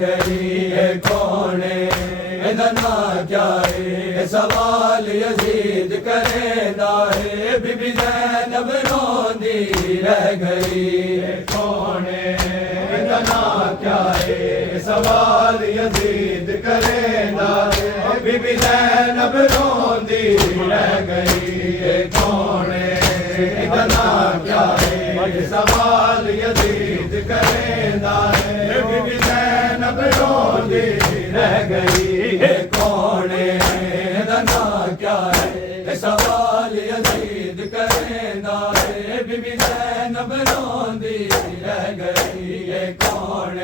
گئی ہے کون ادنا کیا ہے سوال یزید کرے ہے بی بی زینب روندی رہ گئی ہے کون ادنا کیا ہے سوال یزید کرے ہے بی بی زینب روندی رہ گئی ہے کون ادنا کیا ہے سوال یزید کرے ہے بی بی زینب روندی رہ گئی ہے کون ادنا کیا ہے سوال یزید کرے ہے بی بی زینب روندی رہ گئی ہے کون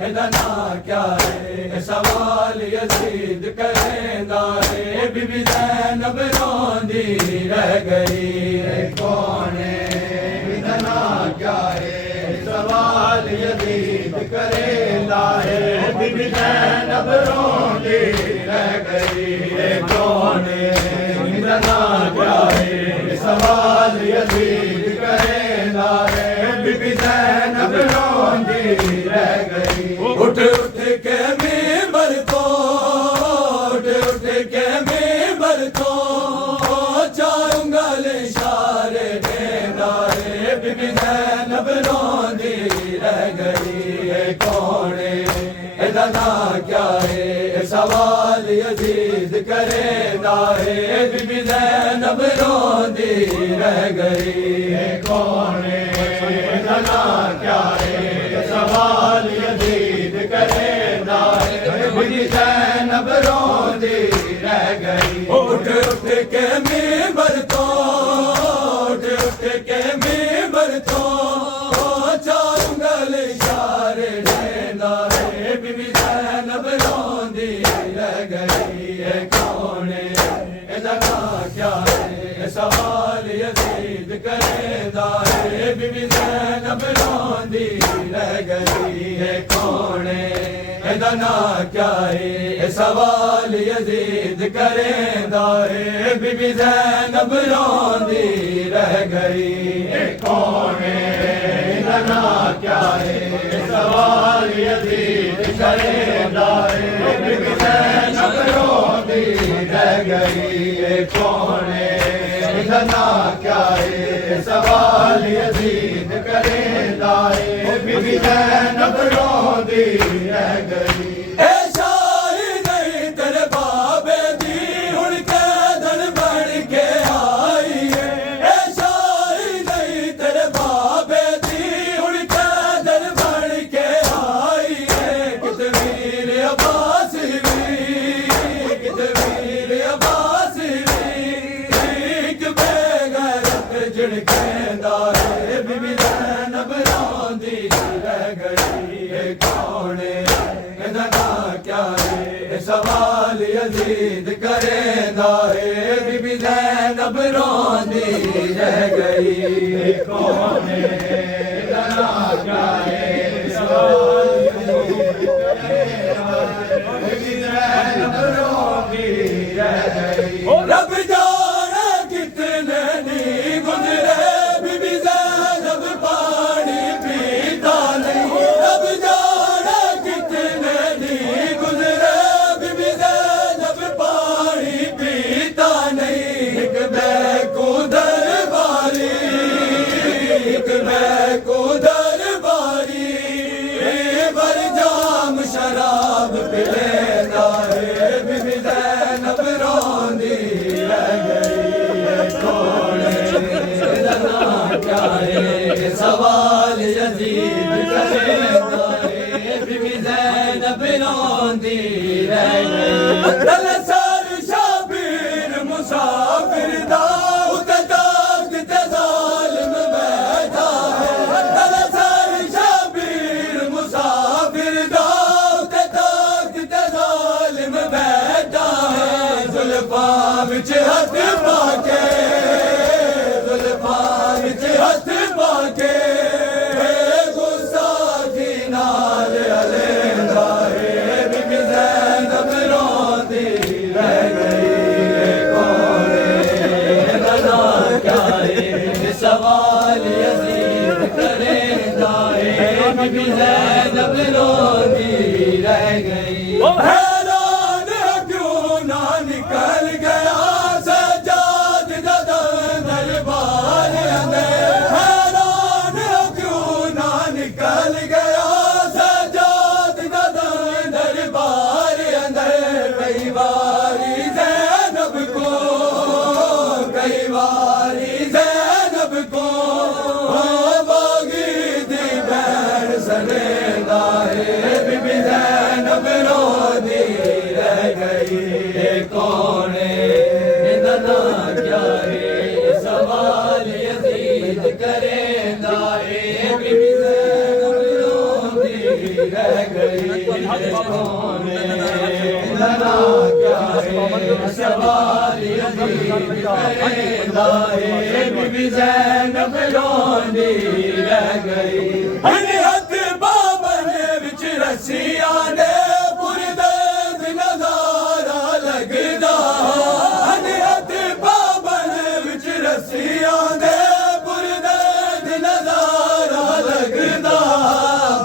ادنا کیا ہے سوال یزید کرے ہے بی بی زینب روندی رہ گئی ہے کون ادنا کیا ہے سوال یزید کرے ہے بی بی زینب روندی رہ گئی ہے کون ادنا کیا ہے سوال یزید کرے ہے بی بی زینب روندی رہ گئی اٹھ اٹھ کے ممبر کو اٹھ کے ممبر کو چار انگل اشارے دینا ہے بی بی زینب روندی رہ گئی ہے کون ادنا کیا ہے سوال یزید کرے ہے بی بی زینب روندی رہ گئی ہے کون ادنا کیا ہے سوال یزید کرے ہے بی بی زینب روندی رہ گئی اٹھ اٹھ کے ممبر کو اٹھ اٹھ کے ممبر کو چار انگل اشارے دینا ہے بی بی زینب روندی رہ گئی ہے کون ادنا کیا ہے سوال یزید کرے ہے بی بی زینب روندی رہ گئی ہے کون ادنا کیا ہے سوال یزید کرے ہے بی بی زینب روندی رہ گئی ہے کون ادنا کیا ہے سوال یزید کرے ہے بی بی زینب روندی رہ گئی ہے کون ادنا کیا ہے سوال یزید کرے ہے بی بی زینب روندی رہ گئی اے شاہی نہیں تیرے بابے دی ہن کے دل بن کے آئی ہے اے شاہی نہیں تیرے بابے دی ہن کے دل بن کے آئی ہے کت ویر عباس بھی کت ویر عباس بھی ایک بے غیرت جھڑکیندا ہے بی بی زینب روندی رہ گئی ہے کون ادنا کیا ہے سوال یزید کرے ہے بی بی زینب روندی رہ گئی ہے کون ادنا کیا ہے سوال یزید کرے ہے بی بی زینب روندی رہ گئی رب جانے کتنے نہیں گزرے بی بی زینب پانی پیتا نہیں رب جانے کتنے نہیں گزرے بی بی زینب پانی پیتا نہیں ایک بے کو درباری ایک بے کو درباری بر جام شراب پینا ہے بی بی زینب روندی رہ گئی ہے کون ادنا کیا ہے سوال یزید کرے ہے بی بی زینب روندی رہ گئی دل سر شبیر مسافر دا اتے تخت تے ظالم بیٹھا ہے دل سر شبیر مسافر دا اتے تخت تے ظالم بیٹھا ہے زلفاں وچ ہاتھ پا کے زلفاں وچ ہاتھ پا کے غصہ کی نال علیحدہ ہے بی بی زینب روندی بی بی زینب روندی رہ گئی حیران کیوں نہ نکل گیا سجاد دا دربار اندر حیران کیوں نہ نکل گیا سجاد دا دربار اندر کئی باری زینب کو کئی باری زینب کو باغی دی بہن سنیدا ہے بی بی زینب روندی رہ گئی کون ادنا کیا ہے سوال یزید کریندا ہے بی بی زینب روندی رہ گئی کون ادنا کیا ہے سوال یزید کریندا ہے بی بی زینب روندی رہ گئی ہت بابن وچ رسیاں نے پردرد نظارہ لگدا ہت بابن وچ رسیاں نے پردرد نظارہ لگدا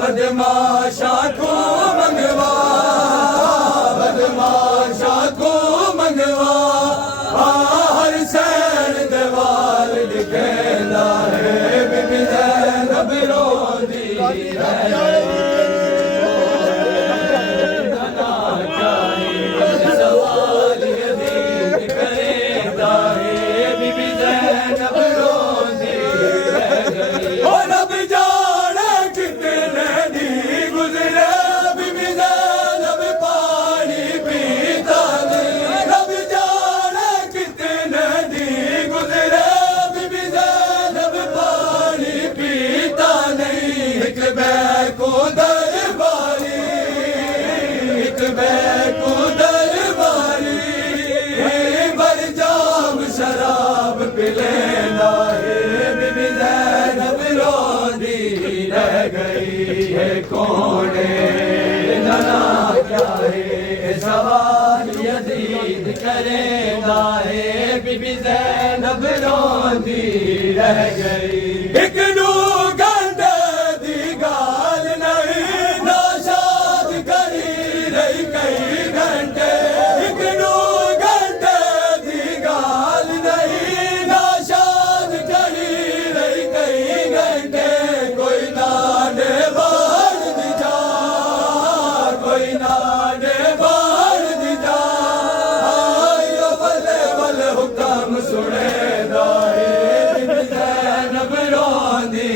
بدماشاں کو منگوا بدماشاں کو منگوا ہر سین دیوال لکھیندا ہے بی بی زینب روندی رہ گئی سوال یزید کریندا ہے بی بی زینب روندی رہ گئی رب جانے کتنے دی گزرے بی بی زینب پانی پیتا نہیں رب جانے کتنے دی گزرے بی بی زینب پانی پیتا نہیں ایک بے کو درباری ایک بے کو درباری بر جام شراب پلیندا ہے بی بی زینب روندی رہ گئی ہے کون جنا کیا ہے سوال یزید کریندا ہے بی بی زینب روندی رہ گئی ایک نو گھنٹے دی گال نہیں ناشاد کری رہی کئی گھنٹے ایک نو گھنٹے دی گال نہیں ناشاد کری رہی کئی گھنٹے کوئی نانے بار دی جا کوئی نانے بار دی جا آئیو بلے بلے حکم سنے دائے بی بی زینب روندی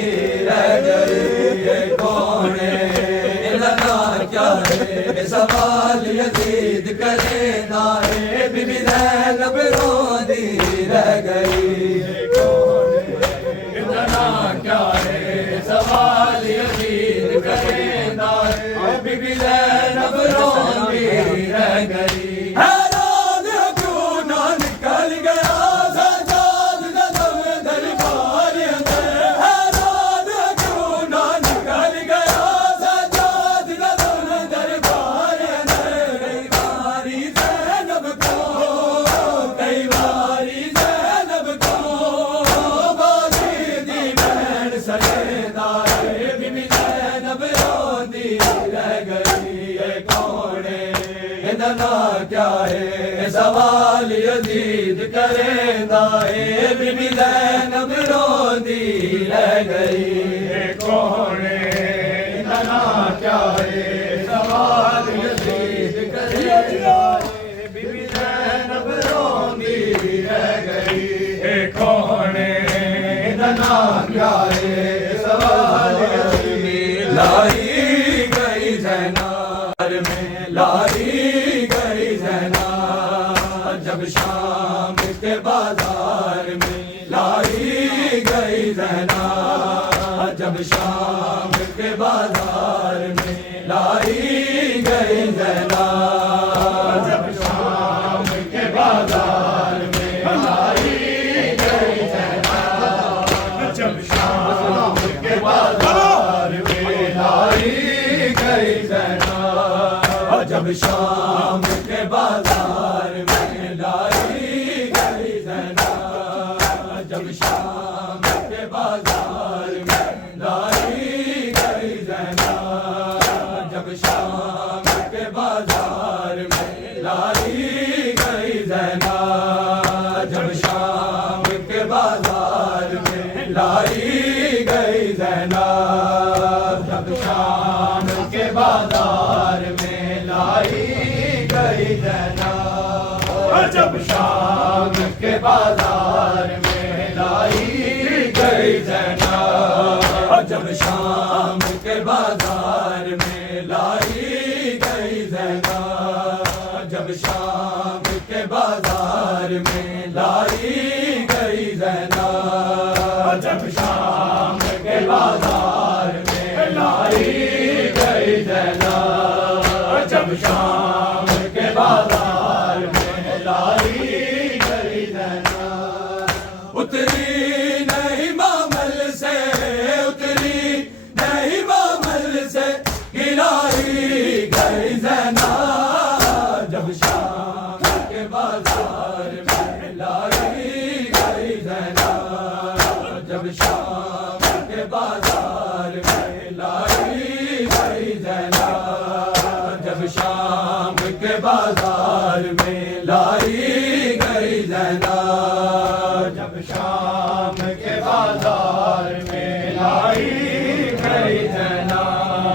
رہ گئی ہے کون ادنا کیا ہے سوال یزید کریندا ہے بی بی زینب روندی رہ گئی ہے کون ادنا کیا ہے سوال یزید کریندا ہے بی بی زینب روندی رہ گئی حیران کیوں نہ نکل گیا سجاد دا دربار اندر حیران کیوں نہ نکل گیا سجاد دا دربار اندر کئی باری زینب کو کئی باری زینب کو باغی دی بہن سنیدا ہے بی بی زینب روندی رہ گئی ہے کون ادنا کیا ہے سوال یزید کریندا ہے بی بی زینب روندی رہ گئی ہے کون ادنا کیا ہے سوال یزید کریندا ہے بی بی زینب روندی رہ گئی ہے کون ادنا کیا ہے سوال یزید لائی گئی زینار میں لائی گئی زینار جب شام کے بازار میں لائی گئی زینار جب شام کے بازار میں لائی گئی زینار جب شام کے بازار میں لائی گئی زینار جب شام کے بازار میں لائی گئی زینار جب شام کے بازار میں لائی گئی زینب جب شام کے بازار میں لائی گئی زینب زینب جب شام کے بازار میں لائی گئی زینب جب شام کے بازار میں لائی گئی زینب جب شام کے بازار میں لائی گئی زینب جب شام کے بازار میں لائی گئی زینب جب شام کے بازار میں لائی گئی زینب جب شام کے بازار میں لائی گئی زینب اتری نہیں معمل سے اتری نہیں معمل سے گرائی گئی زینب جب شام کے بازار میں لائی گئی زینب جب شام کے بازار میں لائی گئی زینب جب شام کے بازار میں لائی گئی زینب جب شام کے بازار میں لائی گئی زینب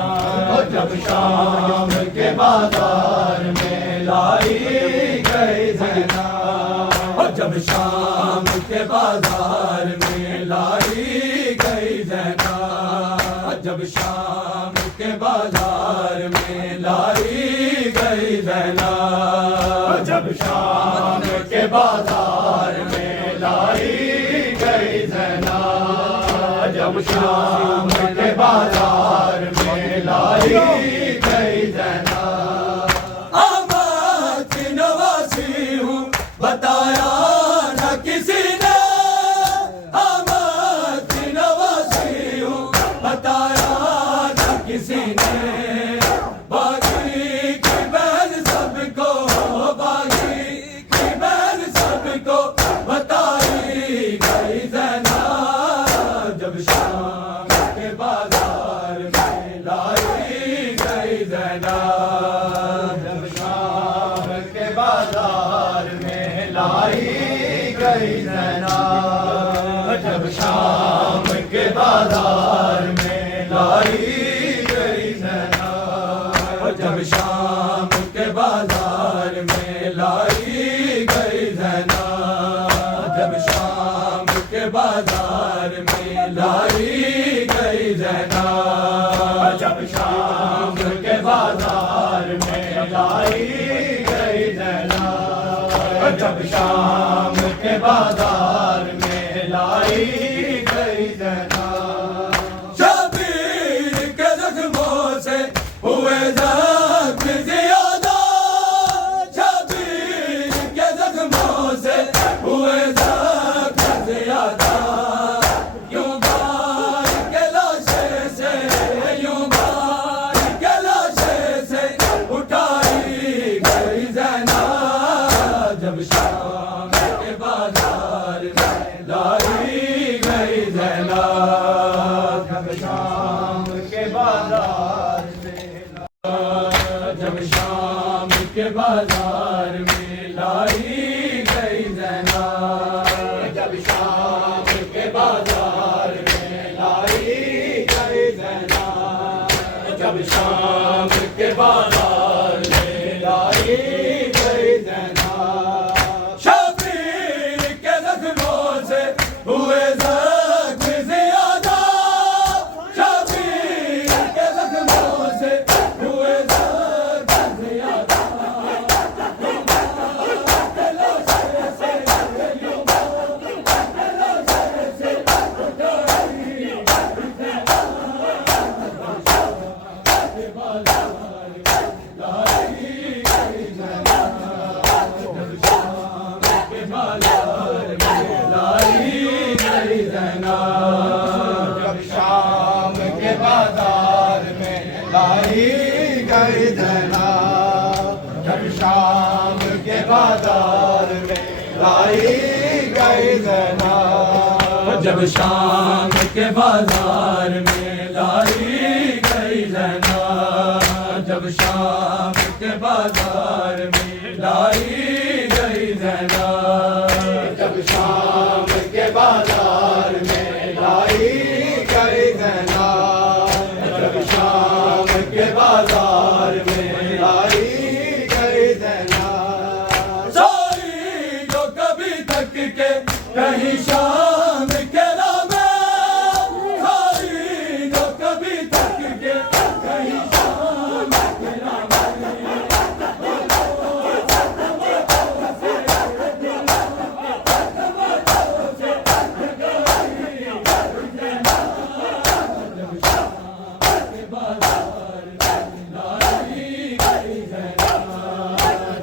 جب شام کے بازار میں لائی گئی زینب جب شام کے بازار میں لائی گئی زینب جب شام کے بازار میں لائی گئی زینب جب شام کے بازار میں لائی گئی زینب جب شام کے بازار میں لائی گئی زینب آمد کی نواسی ہوں بتایا نہ کسی نے آمد کی نواسی ہوں بتایا نہ کسی نے باقی کی بہن سب کو باقی کی بہن سب کو بتائی گئی زینب جب شام کے بازار میں لائی گئی زینب جب شام کے بازار میں لائی گئی زینب جب شام کے بازار میں لائی گئی زینب جب شام کے بازار میں لائی گئی زینب جب شام کے بازار میں لائی گئی زینب جب شام کے بازار میں لائی گئی زینب جب شام کے بازار میں لائی گئی زینب شبیر کے زخموں سے ہوئے زخم زیادہ شبیر کے زخموں سے ہوئے زخم زیادہ یوں بار کے لاشے سے یوں بار کے لاشے سے اٹھائی گئی زینب جب شام کے بازار میں لائی گئی زینب جب شام کے بازار میں جب شام کے بازار میں لائی گئی زینب جب شام کے بازار میں لائی گئی زینب جب شام کے بازار میں لائی گئی زینب شبیر کے زخموں سے ہوئے زخم زیادہ شبیر کے زخموں سے ہوئے زخم زیادہ جب شام کے بازار میں لائی گئی زینب جب شام کے بازار میں لائی گئی زینب جب شام کے بازار میں لائی گئی زینب جب شام کے بازار میں لائی گئی زینب جب شام کے بازار میں لائی گئی زینب بازار لائی گئی ہے نا،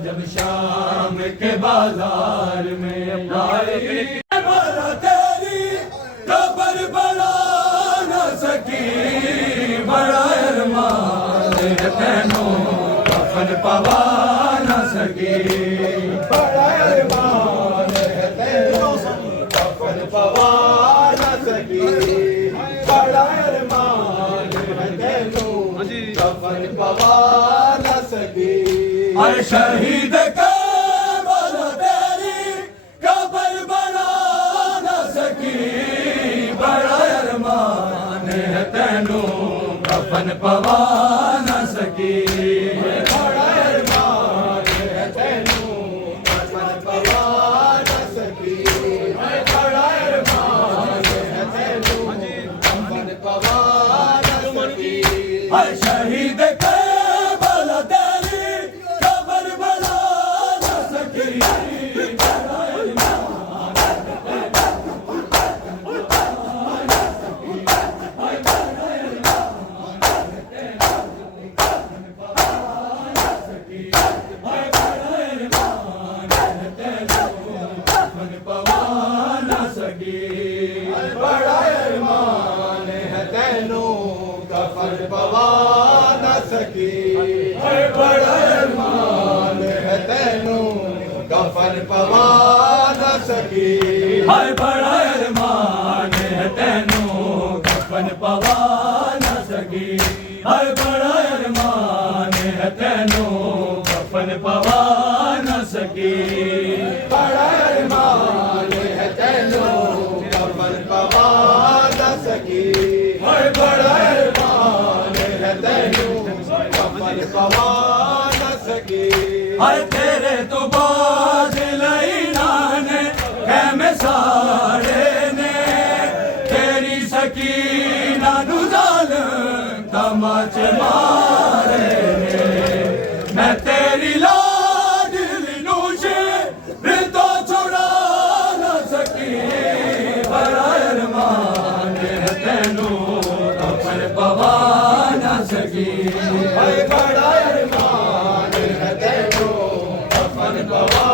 جب شام کے بازار میں لائی بڑا تیری قبر بنا نہ سکی، بڑا ارمان ہے تینوں کفن پوا نہ سکی، بڑا ارمان ہے تینوں کفن پوا نہ سکی، بڑا ارمان ہے تینوں کفن پوا نہ سکی، ہر شہید کربلا تیری قبر بنا نہ سکی، بڑا ارمان ہے تینوں کفن پوا نہ سکی، بڑا ارمان ہے تینوں کفن پوا نہ سکی، بڑا ارمان ہے تینوں کفن پوا نہ سکی، ہر شہید کربلا تیری قبر بنا نہ سکی، بڑا ارمان ہے تینوں کفن پوا نہ سکی، بڑا ارمان ہے تینوں کفن پوا نہ سکی، بڑا ارمان ہے تینوں کفن پوا نہ سکی، بڑا ارمان ہے تینوں کفن پوا نہ سکی، بڑا ارمان ہے تینوں کفن پوا نہ سکی، بڑا ارمان ہے تینوں کفن پوا نہ سکی، بڑا ارمان ہے تینوں کفن پوا نہ سکی، تیرے تو باز لینا نے خیمے سارے نے، تیری سکینہ نو ظالم تماچے مارے نے، میں تیری لاڈلی نوشے تو چھڑا نہ سکی، بڑا ارمان ہے تینوں کفن پوا نہ سکی، بڑا ارمان ہے تینوں کفن پوا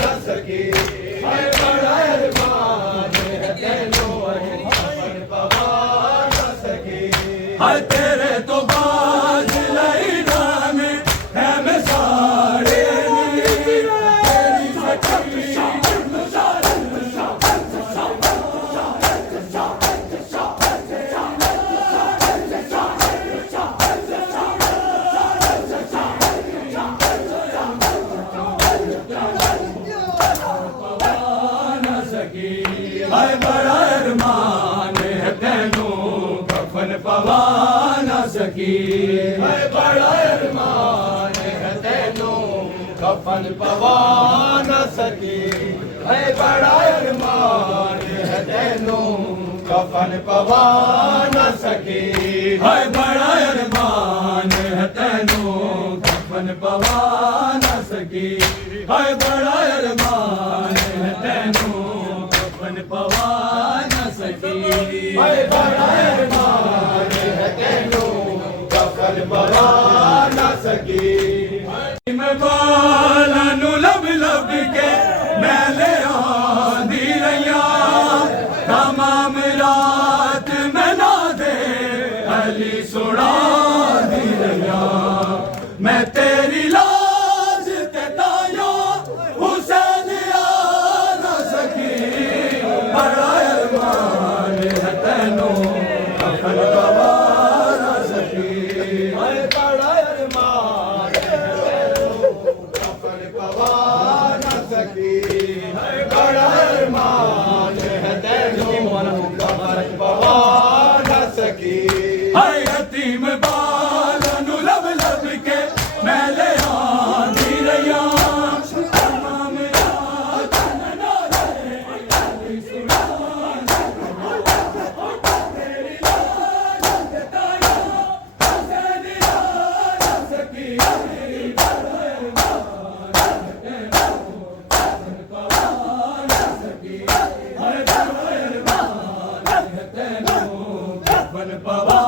نہ سکی، بڑا ارمان ہے تینوں کفن پوا نہ سکی، تیرے تو باز لینا میں خیمے سارے نے، تیری سکینہ نہ سکی، بڑا ارمان ہے تینوں کفن پوا نہ سکی، بڑا ارمان ہے تینوں کفن پوا نہ سکی، بڑا ارمان ہے تینوں کفن پوا نہ سکی، بڑا ارمان ہے تینوں کفن پوا نہ سکی، بڑا ارمان ہے تینوں کفن پوا نہ سکی، بڑا ارمان ہے تینوں کفن پوا نہ سکی، میں بالا نو لب لب کے میں لے آندی رہیاں، تمام رات میں نہ دے علی سنا دی رہیاں، میں تیری لاج تے تایا حسین آ نہ سکی، بڑا ارمان ہے تینوں کفن پوا نہ سکی، بڑا ارمان ہے تینوں کفن پوا نہ سکی، بڑا ارمان ہے تینوں کفن پوا نہ سکی، یتیم بالا نو لب لب کے میں لے آندی رہیاں، تمام رات میں نہ دے علی سنا، تیری لاج تے تایا حسین آ نہ سکی، بڑا ارمان ہے تینوں کفن پوا نہ سکی، بڑا ارمان ہے تینوں کفن پوا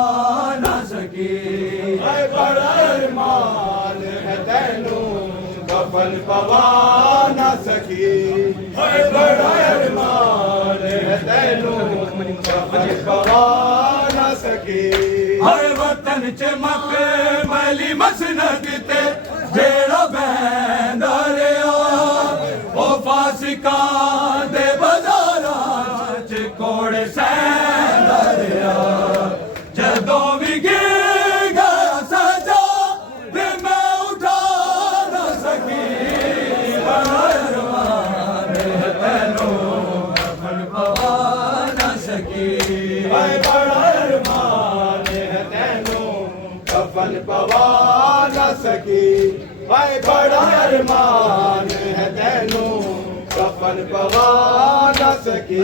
نہ سکی۔ سکی اے بڑا ارمان ہے تینوں کفن پوا نہ سکی اے بڑا ارمان ہے تینوں کفن پوا نہ سکی ہر وطن چمک میلی مسند تے جیڑا بہندا رہیا او فاسقاں دے بازاراں چ کوڑے سہندا رہیا جدوں وی گر گیا سجا تے میں اٹھا نہ سکی بڑا ارمان ہے تینوں کفن پوا نہ سکی اے بڑا ارمان ہے تینوں کفن پوا نہ سکی اے بڑا ارمان ہے تینوں کفن پوا نہ سکی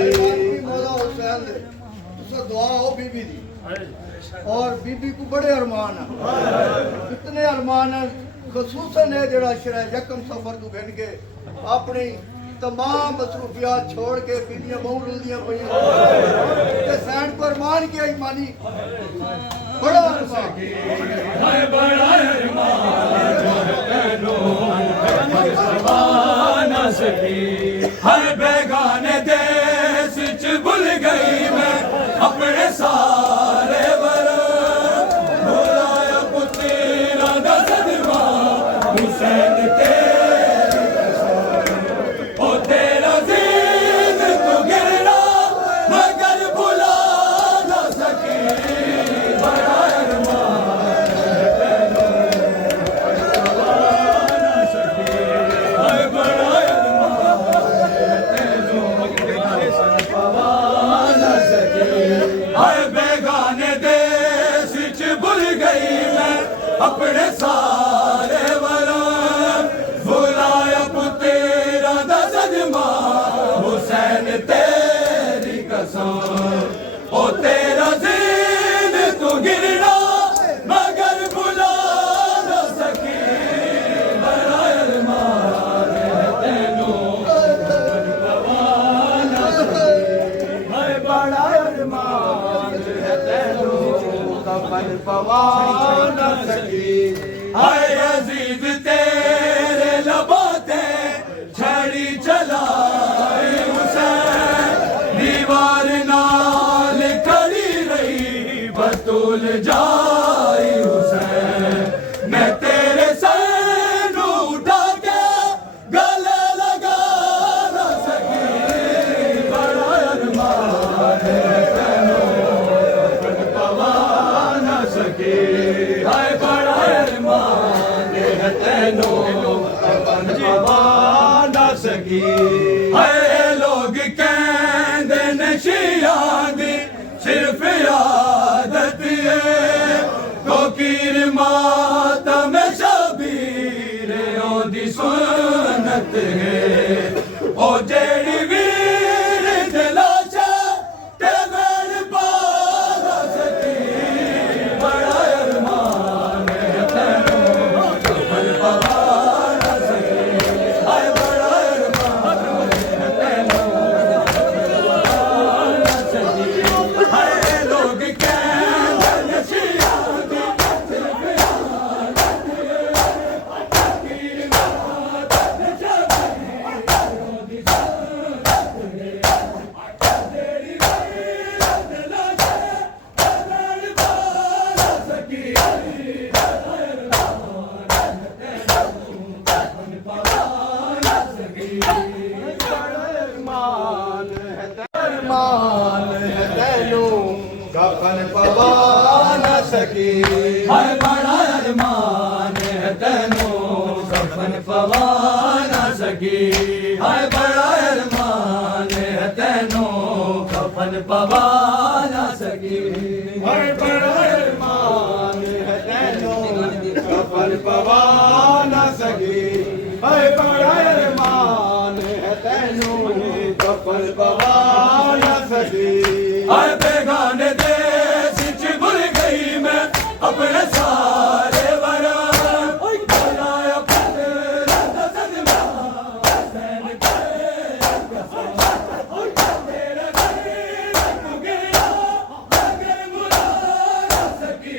مولا حسین دے تسا دعا ہو بی بی دی اور بی بی کو بڑے ارمان ہیں اتنے ارمان ہیں خصوصاً ہے جڑا شرح یکم سفر تو بہن کے اپنی تمام مصروفیات چھوڑ کے بیبیاں بہو رلدیاں پڑھیں کہ سینڈ کو ارمان کیا ایمانی بڑا ارمان اے بڑا ارمان ہے تینوں کفن پوا نہ سکی ہر بیگانے دیس چ بھول گئی میں اپنے سارے ورن بھلایا پتیرا دا صدمہ حسین تیری قسم او تیرا زین تو گرنا مگر بھلا نہ سکی بڑا ارمان ہے تینوں کفن پوا نہ سکی اے بڑا اے بیگانے دیس چ بھول گئی میں اپنے سارے ورن بھلایا پتیرا دا صدمہ حسین تیری قسم او تیرا زین تو گرنا مگر بھلا نہ سکی بڑا ارمان ہے تینوں کفن پوا نہ سکی اے بڑا ارمان ہے تینوں کفن پوا نہ سکی اے عزیز تیرے لبوں تے چھڑی چلائی حسین دیوار نال کھڑی رہی بطول جائی حسین میں تیرے سر نو اٹھا کے گلے لگا نہ سکی بڑا ارمان ہے تینوں کفن پوا نہ سکی اے بڑا ارمان ہے تینوں کفن پوا نہ سکی اے لوگ کہندے نے شیعہ دی صرف عادت ہے کوکیر ماتم شبیر دی سنت ہے او جیڑی ویر دلاش تے ویڑ پا نہ سکی بڑا ارمان ہے تینوں کفن پوا نہ سکی اے بڑا ارمان ہے تینوں کفن پوا نہ سکی اے لوگ کہندے نے شیعہ دی صرف عادت ہے کوکیر ماتم شبیر دی سنت ہے جیڑی ویر دلاش تے ویڑ پا نہ سکی بڑا ارمان ہے تینوں کفن پوا نہ سکی بڑا ارمان ہے تینوں کفن پوا نہ سکی ہر بڑا ارمان ہے تینوں کفن پوا نہ سکی ہر بڑا ارمان ہے تینوں کفن پوا نہ سکی ہر بڑا ارمان ہے تینوں کفن پوا نہ سکی ہر بڑا ارمان ہے تینوں کفن پوا نہ سکی ہر بیگانے دیس چ بھول گئی میں اپنے سارے ورن بھلایا پتیرا دا صدمہ حسین تیری قسم او تیرا زین تو گرنا مگر بھلا نہ سکی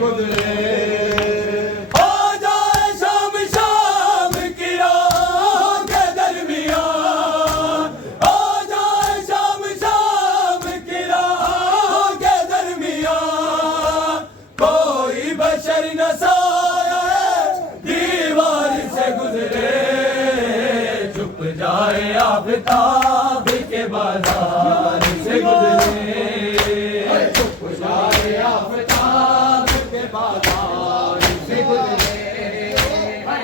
گزرے ہو جائے شام شام کی راہ کے درمیان ہو جائے شام شام کی راہ کے درمیان کوئی بشر نہ سایہ دیوار سے گزرے چھپ جائے آفتاب کے بازار سے گزرے چھپ جائے آفتاب کے بازار سے گزرے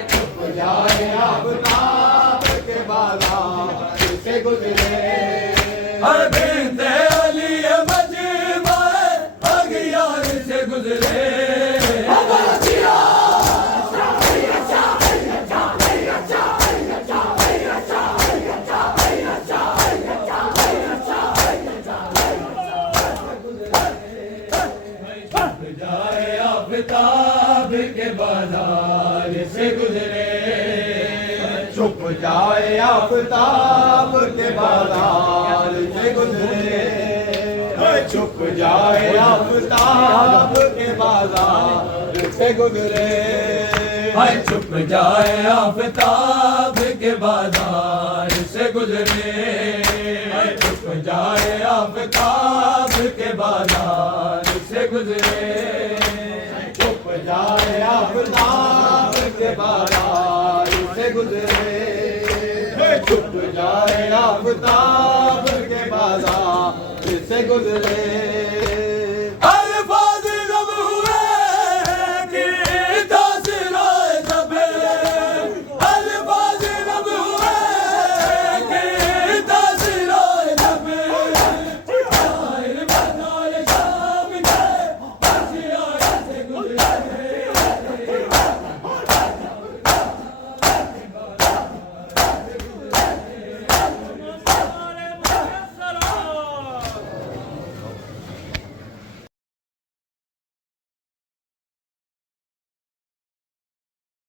چھپ جائے آفتاب کے بازار سے گزرے ہر بنت علی مجمع اغیار سے گزرے جائے آفتاب کے بازار سے گزرے چھپ جائے آفتاب کے بازار سے گزرے چھپ جائے آفتاب کے بازار سے گزرے چھپ جائے آفتاب کے بازار سے گزرے چھپ جائے آفتاب کے بازار سے گزرے چھپ جائے آفتاب کے بازار سے گزرے چھپ جائے آفتاب کے بازار سے گزرے